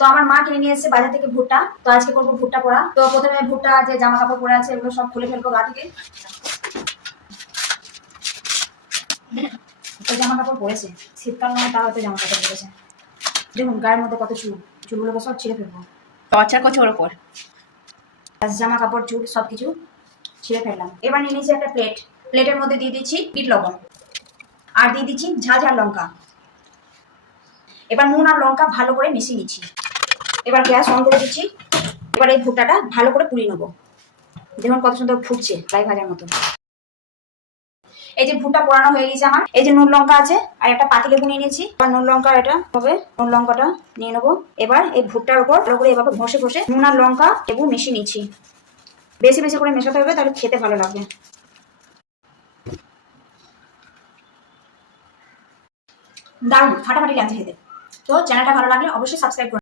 তো আমার মা কিনে নিয়ে এসেছে বাজার থেকে ভুট্টা। তো আজকে করবো ভুট্টা পোড়া। তো প্রথমে ভুট্টা যে জামা কাপড় পরে আছে এগুলো সব খুলে ফেলবো গা থেকে। জামা কাপড় পরেছে, শীতকাল নয় তাও জামা কাপড় পরেছে। দেখুন গায়ের মধ্যে কত চুল, চুলগুলোকে সব ছিঁড়ে ফেলবো। টর্চার করছে ওর ওপর। জামা কাপড় চুল সবকিছু ছিঁড়ে ফেললাম। এবার নিয়ে নিয়েছি একটা প্লেট। প্লেটের মধ্যে দিয়ে দিচ্ছি বিট লবণ আর দিয়ে দিচ্ছি ঝাল ঝাল লঙ্কা। এবার নুন আর লঙ্কা ভালো করে মিশিয়ে নিচ্ছি। এবার গ্যাস অন করে দিচ্ছি। এবার এই ভুট্টাটা ভালো করে পুড়িয়ে নেবো। দেখুন কত সুন্দর ফুটছে প্রায় ভাজার মতো। এই যে ভুট্টা পোড়ানো হয়ে গেছে আমার। এই যে নুন লঙ্কা আছে আর একটা পাতিলেবু নিয়ে নিয়েছি। এবার নুন লঙ্কা এটা হবে, নুন লঙ্কাটা নিয়ে নেবো। এবার এই ভুট্টার উপর ভালো করে এভাবে ঘষে ঘষে নুন আর লঙ্কা লেবু মিশিয়ে নিচ্ছি। বেশি বেশি করে মেশাতে হবে, তাহলে খেতে ভালো লাগবে। দারুণ ফাটাফাটি লাগছে খেতে। তো চ্যানেলটা ভালো লাগলে অবশ্যই সাবস্ক্রাইব করুন।